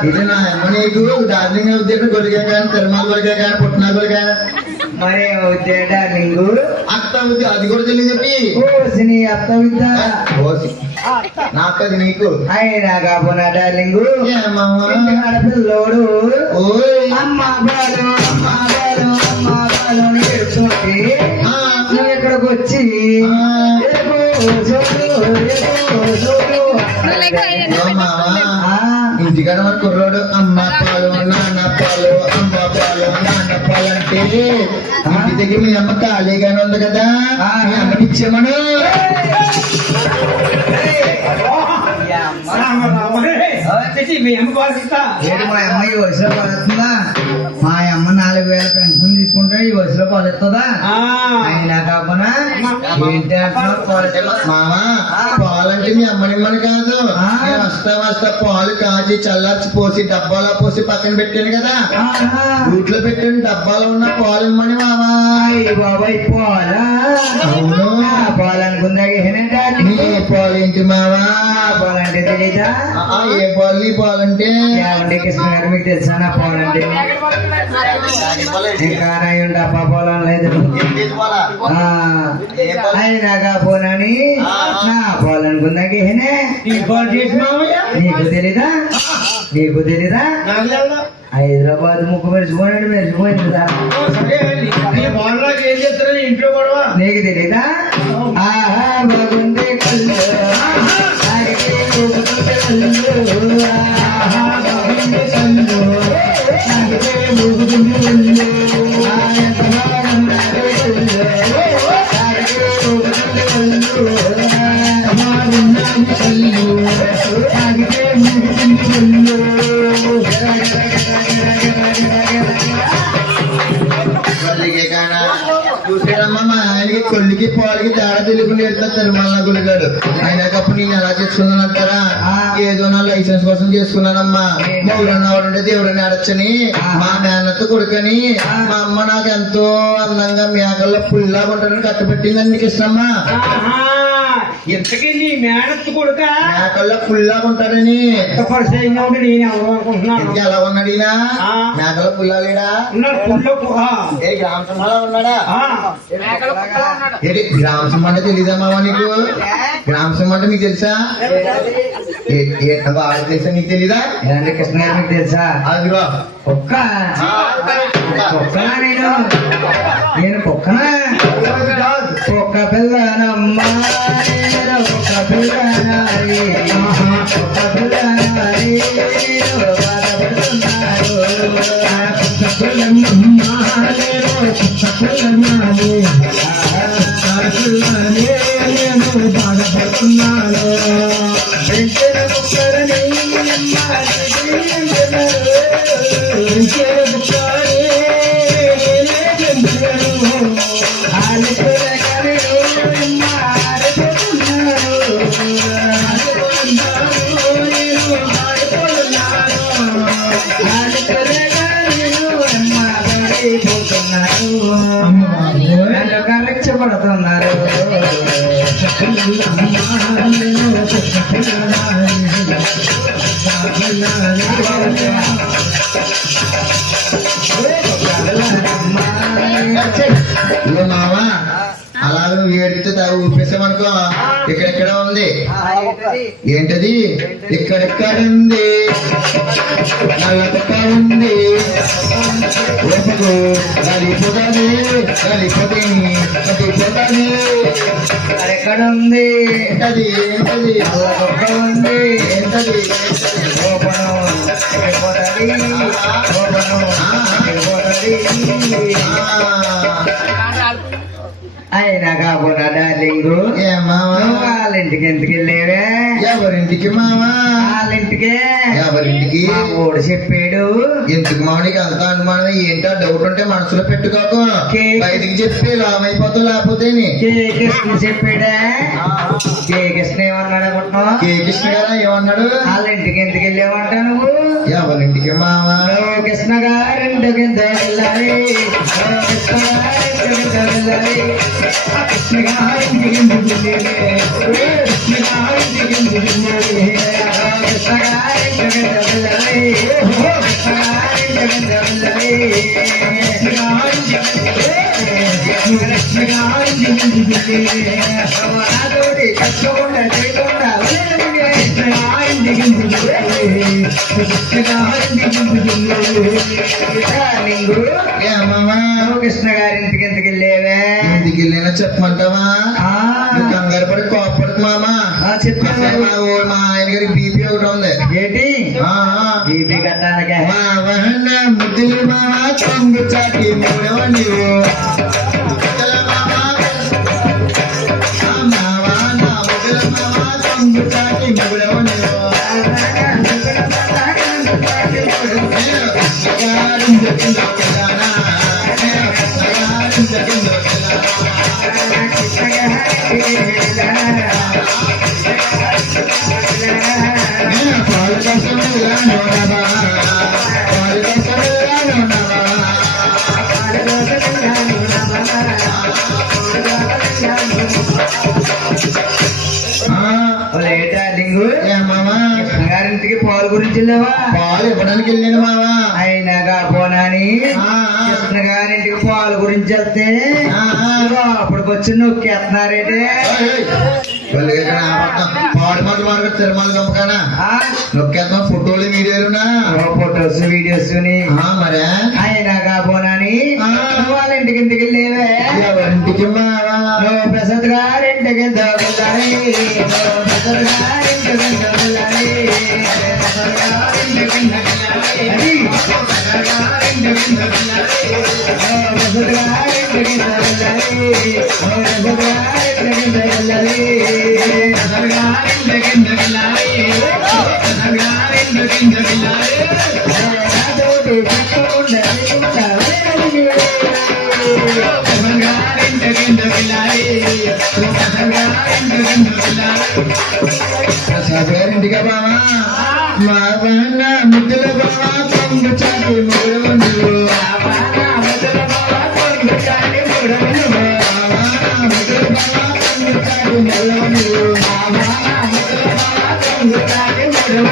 ఇది నా అమ్మ నీకు డార్లింగ్ ఉద్యోగం కొలిగా కానీ తిరుమల కొలిగా కానీ పుట్టిన కొలిగా మరి అవుతే డార్లింగు అత్త ఉద్య అది కూడా తెలియదు చెప్పి ఓసిని అత్త విద్య నాకు అది నీకు అయినా కాబోనా డార్లింగు ఆడపిల్లోడు అమ్మ బాలు అమ్మ బాలు అమ్మ బాలు అని పెడుతుంటే నువ్వు ఇక్కడికి వచ్చి ఇంటికాడ మన కుర్రాడు అమ్మ పాలు నాన్న పాలు అమ్మ పాలు నాన్న పాలు అంటే ఇంటి దగ్గర మీ అమ్మ ఖాళీగానే ఉంది కదా మీ అమ్మని ఇచ్చేమను మా అమ్మ ఈ వయసులో పడుతుందా మా అమ్మ 4,000 పెన్షన్ తీసుకుంటే ఈ వయసులో పడుతుందా అయినా కాకుండా ఏంటి అంటున్నారు మామా పాలంటే మీ అమ్మని ఇమ్మని కాదు వస్తా పాలు కాచి చల్లార్చి పోసి డబ్బాలో పోసి పక్కన పెట్టాను కదా వీటిలో పెట్టాను డబ్బాలో ఉన్న పాలు ఇమ్మని మామా బాబాయ్ పాలా అవును పాలనుకుందా పాలు ఏంటి మామా పాలంటే తెలీదా ఏ పాలు నీ పాలంటే కృష్ణ గారు మీకు తెలుసా నా పాలంటే ఇంకా డబ్బా పొలం లేదు అయినాగా పోనని నా పోలనుకుందా గేహనే నీకు తెలీదా హైదరాబాద్ ముక్కు మెరిచిపోయినాడు మెరిచిపోయిందా ఏం చేస్తారు ఇంట్లో కూడా నీకు తెలీదా ఆహా బాగుండే కళ్ళు చూసాడమ్మా మా ఆయనకి కొల్లికి పాలకి తేడా తెలియకుండా ఎడతారు తిరుమల గుడిగాడు అయినాకప్పుడు నేను ఎలా చేసుకున్నాను అంటారా ఏదో నా లైసెన్స్ కోసం చేసుకున్నానమ్మా మౌరన్నవాడుంటే దేవుడిని అడచ్చని మా మేనత్త కొడుకని మా అమ్మ నాకు ఎంతో అందంగా మేకల్లో పుల్లాగా ఉంటానని కట్టబెట్టిందని నీకు ఇష్టమ్మా ఇంతకీ నీ మేనత్తు కొడుక మేకల్లో పుల్లాగా ఉంటాడని పరిచయంగా ఉండి నేను ఎవరు అనుకుంటున్నాను ఎలా ఉన్నాడు ఈయన మేకల్లో పుల్లాలేడా ఏ గ్రామ సభలో ఉన్నాడా గ్రామ సభ అంటే తెలీదమ్మా నీకు గ్రామ సభ అంటే నీకు తెలుసా వాళ్ళకి తెలుసా నీకు తెలీదా ఎలాంటి కృష్ణ గారు మీకు తెలుసా అదిగో కుక్క కుక్కనా నేను కుక్కనా కుక్క పిల్లనమ్మా కుక్క పిల్లనారి కుక్క పిల్లనారి బాధపడుతున్నారు కుక్క పిల్లమ్మా కుక్క పిల్లనారి నేను బాధపడుతున్నాను కరెక్చబడుతున్నారు మావా అలాగే నువ్వు ఏడితే ఊపేసామనుకో ఇక్కడెక్కడ ఉంది ఏంటది ఇక్కడెక్కడ ఉంది నల్లక ఉంది ఊపకు కలిపోతుంది కలిపోతుంది ఎక్కడ ఉంది ఏంటది ఏంటది నల్లకొక్క ఉంది ఏంటది ఓపను అయినా కాబోనా డార్లింగు ఏమా వాళ్ళ ఇంటికి ఎందుకు వెళ్ళేవే? ఎవరింటికి మావా? వాళ్ళ ఇంటికే. ఎవరింటికి? మా ఊడు చెప్పాడు. ఎందుకు మావనికి అంత అనుమానం? ఏంటో డౌట్ ఉంటే మనసులో పెట్టుకోకు, బయటికి చెప్పి లాభైపోతావు. లేకపోతే కే కృష్ణ చెప్పాడా? కే కృష్ణ ఏమన్నాడు అనుకుంటున్నావు? కే కృష్ణ గారా ఏమన్నాడు? వాళ్ళ ఇంటికి ఎందుకు వెళ్ళావంట నువ్వు? ఎవరింటికి మావా? కృష్ణ గారింటికి వెళ్ళాలి. కృష్ణ గారింటికి వెళ్ళాలి. కృష్ణ గారింటికి ఎందుకు వెళ్ళాలి? కృష్ణ గారింటికి ఎందుకు వెళ్ళాలి? కృష్ణ గారింటికి వెళ్ళాలి. కృష్ణ గారింటికి వెళ్ళాలి. కృష్ణ గారింటికి కష్టకుండా చేయకుండా కృష్ణ గారింటికి ఎందుకు వెళ్ళేవే? ఇంటికి వెళ్ళినా చెప్పమంటావా? నువ్వు కంగారు పడి కోపడుకు మామా. చెప్పాను. మా ఆయన గారికి బీపీ ఒకటి ఉంది. ఏంటి బీపీ కట్టాలకే? మావన్న ముద్దులు మావా కొంగు చాటి మూడవ నీవు మావా నా ముద్దుల మావా కొంగు చాటి మూడవ నీవు గారింటికి పాలు గురించి వెళ్ళావా? పాలు ఇవ్వడానికి వెళ్ళాను మావా. అయినాగా పోనాని కృష్ణ గారింటికి పాలు గురించి వెళ్తే అప్పటికి వచ్చి నొక్కేస్తున్నారేటే? పాడు మాట మాట్లాడు తిరుమల గమ్మకానా నొక్కేద్దాం. ఫోటోలు వీడియోలునా? ఫోటోస్ వీడియోస్ మరే. అయినాగా పోనాని వాళ్ళ ఇంటికి ఇంటికి వెళ్ళేవే? ఎవరింటికి మావా? ప్రసాద్ గారింటికి దొంగలాలి. ప్రసాద్ గారింటికి దొంగలాలి. ప్రసాద్ గారింటికి దొంగలాలి. ప్రసాద్ గారింటికి దొంగలాలి. ప్రసాద్ గారింటికి దొంగలాలి. ప్రసాద్ గారింటికి దొంగలాలి. ప్రసాద్ గారింటికి దొంగలాలి. ప్రసాద్ గారింటికి దొంగలాలి. నాతోటి చెప్పుకుండా ఇంటిగా బావా మా బాన్న ముద్దుల బావా కొంగు చాటి మూడవ నువ్వు ముద్దుల బావా కొంగు చాటి మూడవ నువ్వు ముద్దుల బావా కొంగు చాటి మూడవ నువ్వు ముద్దుల బావా కొంగు చాటి మూడవ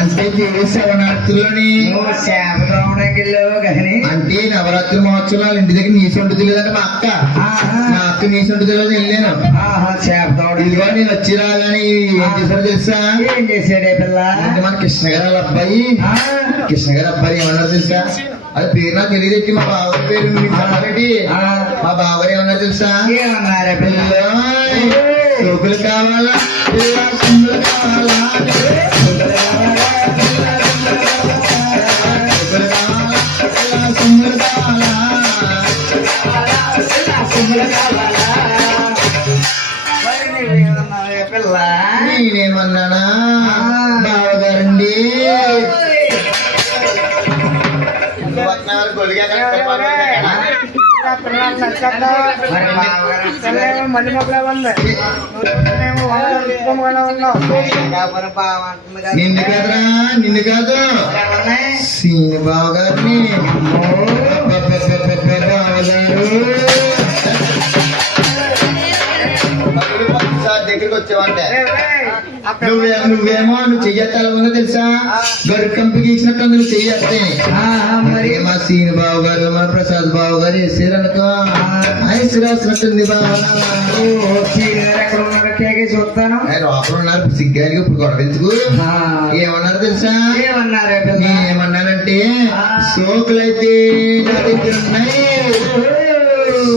అంటే శవనార్థులని అంటే నవరాత్రి మహోత్సవాలు ఇంటి దగ్గర నీసి ఉంటుంది లేదంటే మా అక్క నీసి ఉంటుంది లేదు వెళ్ళాను. ఇదిగో నేను వచ్చి రాగానే ఏం చేశాడో తెలుసా? ఏం చేశాడే పిల్ల? మన కృష్ణ గారు వాళ్ళ అబ్బాయి కృష్ణ గారు అబ్బాయి ఏమన్నారు తెలుసా? అది పేరు నాకు తెలియదు. మా బావగారి పేరు మీకు మా బావగారు ఏమన్నారు తెలుసా? ఏమన్నారే పిల్ల? సోకులు కావాలా పిల్ల సుందరు కావాలా సుందరు కావాలా పిల్ల నేనేమన్నానా? బావగారండి నిన్ను కాదురా నిన్ను కాదు సీని బావగారిని బావగారు దగ్గరికి వచ్చావంటే నువ్వేమో నువ్వు చెయ్యొత్తాలో తెలుసా గరుకంపి గీసినట్టు నువ్వు చెయ్యొస్తే మరి మా సీని బాబు గారు మా ప్రసాద్ బాబు గారు వేసారనుకో ఐశ్వర్యాసినట్టుంది బాబు ఎక్కడ ఉన్నారో కేకే చూస్తాను లోపల ఉన్నారు సిగ్గారికి ఇప్పుడు గొడవ ఎందుకు ఏమన్నారు తెలుసా ఏమన్నారే ఏమన్నానంటే సోకులైతే నా దగ్గర ఉన్నాయి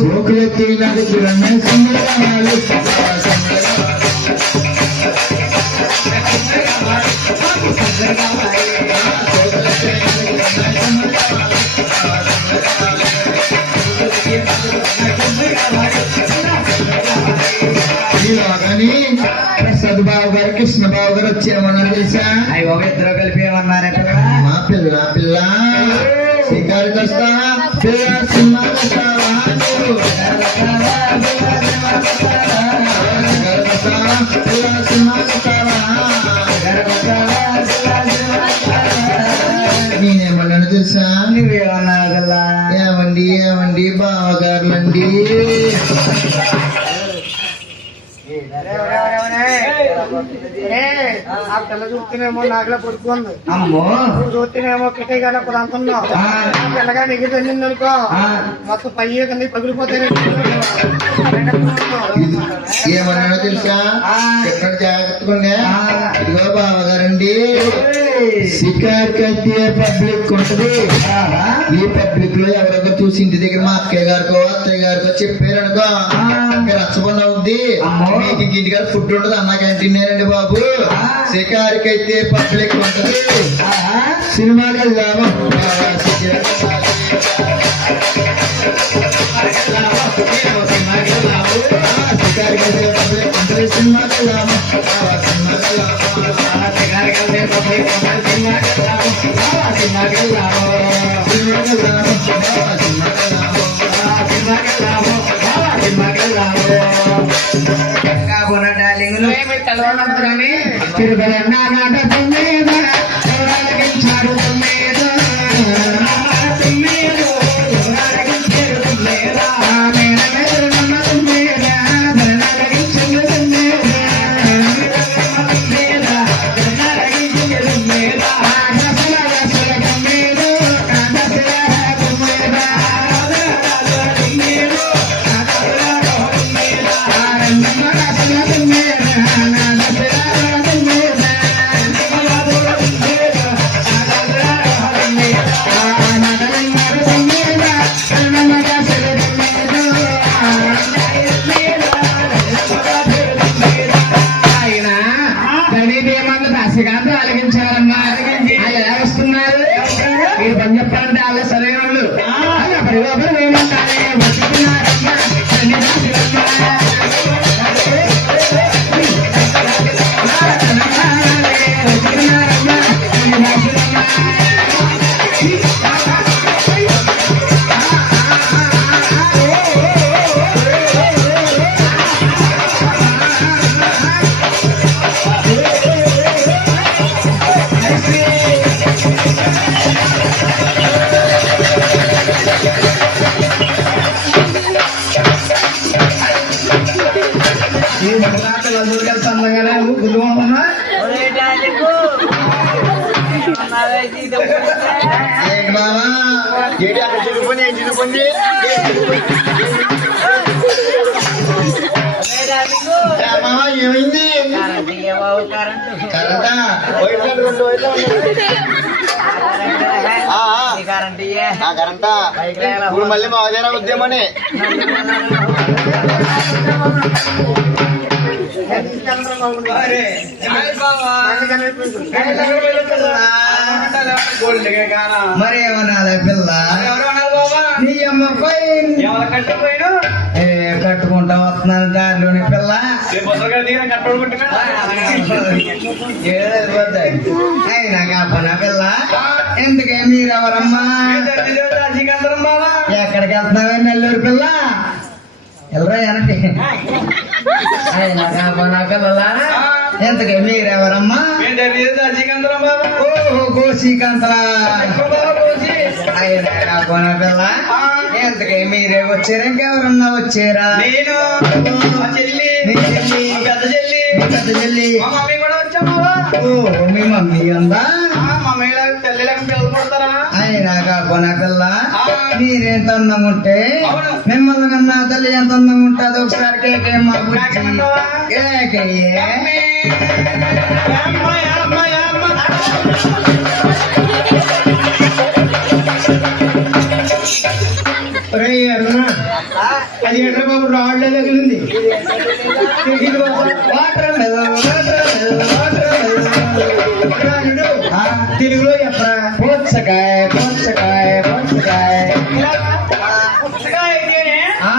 సోకులైతే నా దగ్గర ఉన్నాయి సంబరాలు ఇలాగని ప్రసాద్ బాబు గారు కృష్ణ బాబు గారు వచ్చేమన్నారు తెలుసా అయ్యో ఇద్దరు కలిపి ఏమన్నారే మా పిల్ల పిల్ల షికారుకి వస్తా పిల్ల సినిమాకి వస్తావా నువ్వు? షికారుకి వస్తావా? పిల్ల సినిమాకి వస్తావా? నేనేమన్నాను తెలుసా నువ్వేమన్నావు కదా ఏమండి బావగారులండి ఆ పిల్ల చూస్తేనేమో నాకులా పడుకుంది అమ్మో నువ్వు చూస్తేనేమో కిటగా అంటున్నావు పిల్లగా నీకు తెలియదు అనుకో మొత్తం పై కింద పగిలిపోతాయి ఏమన్నానో తెలుసా ఎక్కడ జాగ్రత్తగా ఇదిగో బావగారండి షికార్కి అయితే పబ్లిక్ ఉంటది ఈ పబ్లిక్ లో ఎవరొకరు చూసి ఇంటి దగ్గర మా అక్కయ్య గారికో అత్తయ్య గారికో చెప్పారనుకో రచ్చబండ అవుద్ది మీకు ఇంటికాడ ఫుడ్ ఉండదు అన్న క్యాంటీన్ బాబు షికార్కి అయితే పబ్లిక్ ఉంటది సినిమాకి వెళ్దాము షికార్కి అయితే పబ్లిక్ ఉంటది సినిమాకి వెళ్దాము ఆలగించారమ్మా వాళ్ళు ఎలా వస్తున్నారు మీరు పని చెప్పాలంటే వాళ్ళ సరైన వాళ్ళు పరిగొప్పలు ఏమంటారే వస్తున్నారమ్మా ఏమైంది కరెంటా ఇప్పుడు మళ్ళీ మాదేనా ఉద్యమని మరి ఏమన్నాలే పిల్ల నీ అమ్మ కట్టుకుంటా వస్తున్నాను దారిలోని పిల్ల అయినా కాపనా పిల్ల ఎందుకే మీరెవరమ్మా ఎక్కడికి వెళ్తున్నావే నెల్లూరు పిల్ల వెళ్ళరా వెనక్కి అయినా కాకపోనా పిల్లలా ఎంతకీ మీరెవరమ్మా? ఓ గోసీకాంతరా. అయినా కాకపోనా పిల్ల ఎంతకీ మీరే వచ్చారా ఇంకెవరన్నా వచ్చారా? నేను మా చెల్లి మీ చెల్లి, మా పెద్ద చెల్లి మీ పెద్ద చెల్లి, మా మమ్మీ కూడా వచ్చామా? ఓ మీ మమ్మీ ఉందా? మమ్మీ తల్లిలకు పిల్లలు పడతారా? అయినా కాకపోనా పిల్ల ఆ. మీరెంత అందంగా ఉంటే అవును. మిమ్మల్ని కన్నా తల్లి ఎంత అందంగా ఉంటుందో ఒకసారి కేకే మా బుజ్జి. కేకేమంటావా? కేకయ్యే. అమ్మే. అమ్మ, అమ్మ, అమ్మ. ఒరేయ్ అరుణా, అది ఎట్రా బాబు రాళ్ళే తగిలింది. Water melon, water melon, water melon. ఆ, తెలుగులో చెప్పరా? పుచ్చకాయ, పుచ్చకాయ, పుచ్చకాయ. పుచ్చకాయ అయితేనే ఆ.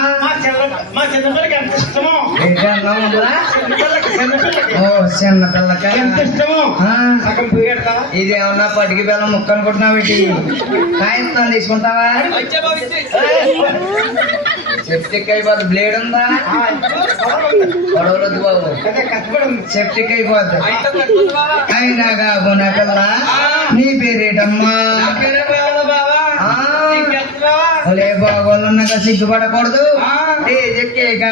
మా చిన్నపిల్లకి ఎంత ఇష్టమో. ఏంటి అన్నం ఉందా? చిన్నపిల్లకి ఓ చిన్న పిల్లకాయ ఎంత ఇష్టమో. సగం పోయేడతావా? ఇదేమన్నా పటికి బెల్లం ముక్క అనుకుంటున్నావు ఏంటి? కాయస్తాను తీసుకుంటావా? సెప్టిక్ అయిపోద్ది. బ్లేడ్ ఉందా? గొడవలొద్దు బాబు, అదే కష్టపడి ఉంది. సెప్టిక్ అయిపోద్ది. అయితే కట్టుకుంటావా? అయినా కాకుండా పిల్ల నీ పేరేటమ్మా? నా పేరే బావా బావా. ఆ. నీకెంతరావా? ఒలే బాగోళ్ళన్నాక సిగ్గుపడకూడదు. ఆ. ఎక్కేక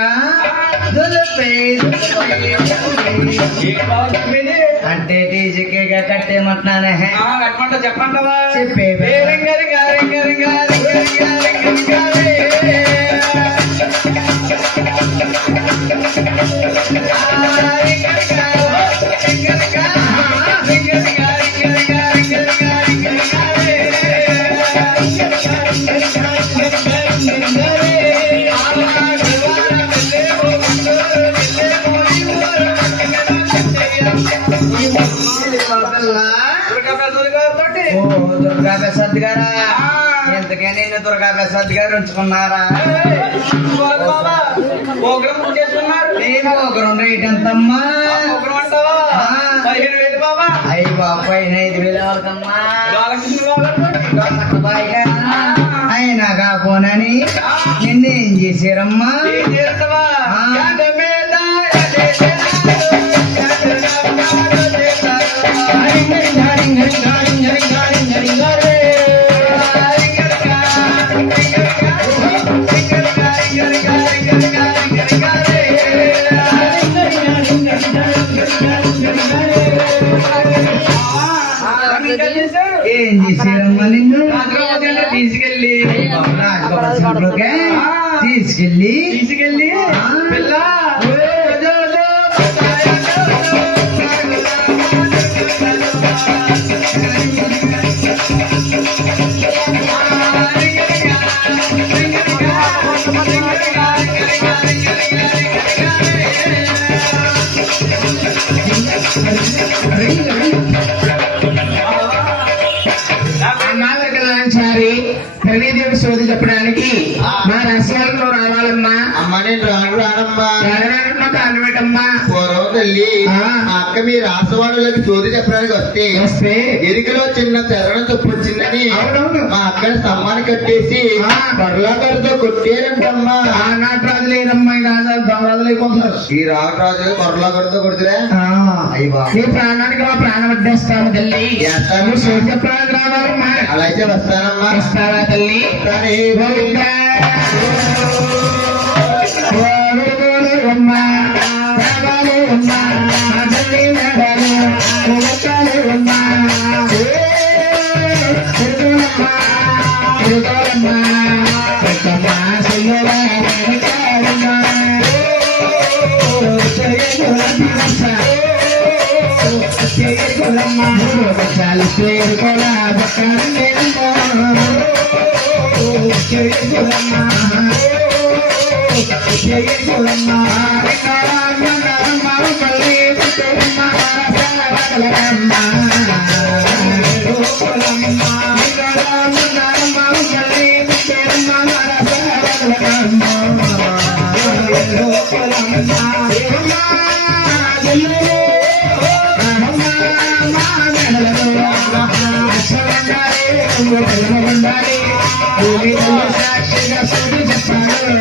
దులిపే, దులిపే, దులిపే. ఏం బావ చెప్పేది? అంటే టీజీకేగా కట్టేయమంటున్నానే. కట్టమంటా చెప్పంటావా? చెప్పే ఏ రింగరి గారి గారి గారి గారి గారి ఓ దుర్గా ప్రసాద్ గారా, ఎంతకే నేను దుర్గా ప్రసాద్ గారు ఉంచుకున్నారా? నేను ఒక 2 రేట్ ఎంతమ్మా? అయ్యి బాబాయ్ 5,000 వాళ్ళకమ్మా. బాబాయ్గా అయినా కాపోనని నిన్నేం చేశారమ్మా? ఏం చేశారమ్మా నిన్ను? తీసుకెళ్ళి రాజగోపాల్లోకే తీసుకెళ్ళి తీసుకెళ్ళి పిల్ల తల్లిదేవి సోది చెప్పడానికి మా రహస్యాలలో రావాలమ్మా. అమ్మ నేను రానమ్మా. రానమ్మా కాళ్ళు పెట్టమ్మా. పూర్వం తల్లి ఆ. మా అక్క మీ రాసవాళ్ళకి చోది చెప్పడానికి వస్తే ఎరికలో చిన్న తెరణ తప్పు వచ్చిందని అవునవును. మా అక్కని స్తంభాన్ని కట్టేసి ఆ. కొరలాగారితో కొట్టేరంటమ్మా. ఆనాటి రాజు లేదమ్మా, ఈ రాజు దొంగరాజులు అయిపోతారు. ఈ రాజు కొరలాగారితో కొడుతురా ఆ. అయ్యా నీ ప్రాణానికి మా ప్రాణం అడ్డేస్తాము తల్లి. చేస్తాను. నువ్వు సోది చెప్పడానికి రావాలమ్మా. అలా అయితే వస్తానమ్మా. ఇస్తావా తల్లి? సరే. గోవిందా. గోవిందుడు అమ్మా, రావాలి అమ్మా, తల్లి నడలు, వచ్చాలి అమ్మా. తిరుగులమ్మా, తిరుగులమ్మా, పెద్దమ్మా, చెయ్యవా, వెనకాలమ్మా. చెయ్యకులమ్మా, చెయ్యకులమ్మా, చాలు చేరుకోలా బొక్కలేమ్మా. చెయ్యకులమ్మా, చెయ్యకులమ్మా, రంగారమ్మా, మళ్ళీ పుట్టమ్మా, సాగలమ్మా. కులమ్మా, రంగారమ్మా, మళ్ళీ పుట్టమ్మా, సాగలమ్మా. కులమ్మా, సాక్షిగా సూర్య చెప్పారు.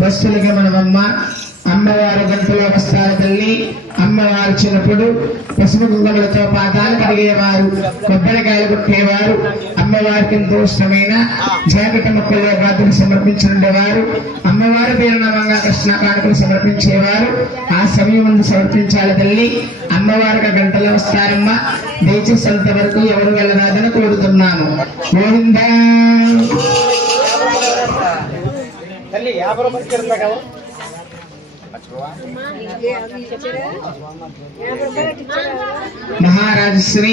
బస్సులుగా మనమమ్మ అమ్మవారు గంటలో వస్తారు తల్లి. అమ్మవారు చిన్నప్పుడు పసుపు కుంకుమలతో పాదాలు కడిగేవారు, కొబ్బరికాయలు కొట్టేవారు. అమ్మవారికి ఎంతో ఇష్టమైన జాకెట్ మొక్కల్లో బాధలు సమర్పించుండేవారు. అమ్మవారి పేరు నామంగా కృష్ణ కానుకలు సమర్పించేవారు. ఆ సమయం ముందు సమర్పించాలి తల్లి. అమ్మవారికి గంటలో వస్తారమ్మా. దయచేసి అంతవరకు ఎవరు వెళ్ళరాదని కోరుతున్నాను. గోవిందా తల్లి 50 రూపాయలు కింద కదా మహారాజశ్రీ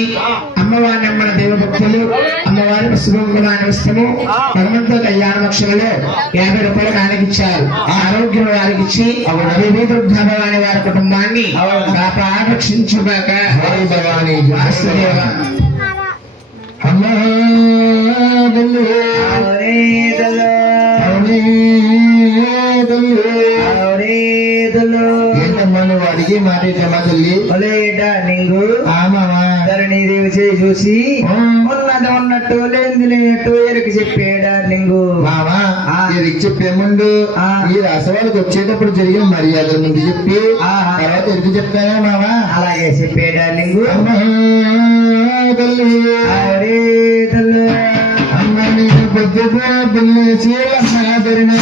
అమ్మవారిని అమ్మన దేవభక్తులు అమ్మవారి పశుభంగుమానవస్తము భగవంతుల కళ్యాణ పక్షములో 50 రూపాయలు కానికిచ్చారు. ఆరోగ్యం వారికి ఇచ్చి దుర్గాభవాని వారి కుటుంబాన్ని రక్షించుగాక. వాసుదేవ అడిగి మాట తల్లి నింగు ధరణీదేవి చేయి చూసి ఉన్నది ఉన్నట్టు లేనిది లేనట్టు ఎరికి చెప్పేడా నింగు మామా ఎరికి చెప్పే ముందు ఈ రాసవాళ్ళకి వచ్చేటప్పుడు జరిగిన మర్యాదల ముందు చెప్పి తర్వాత ఎరికి చెప్తానా మామా? అలాగే చెప్పేడా నింగు తల్లి అమ్మ నేను పొద్దుగా పిల్లేసి అమ్మ ధరణ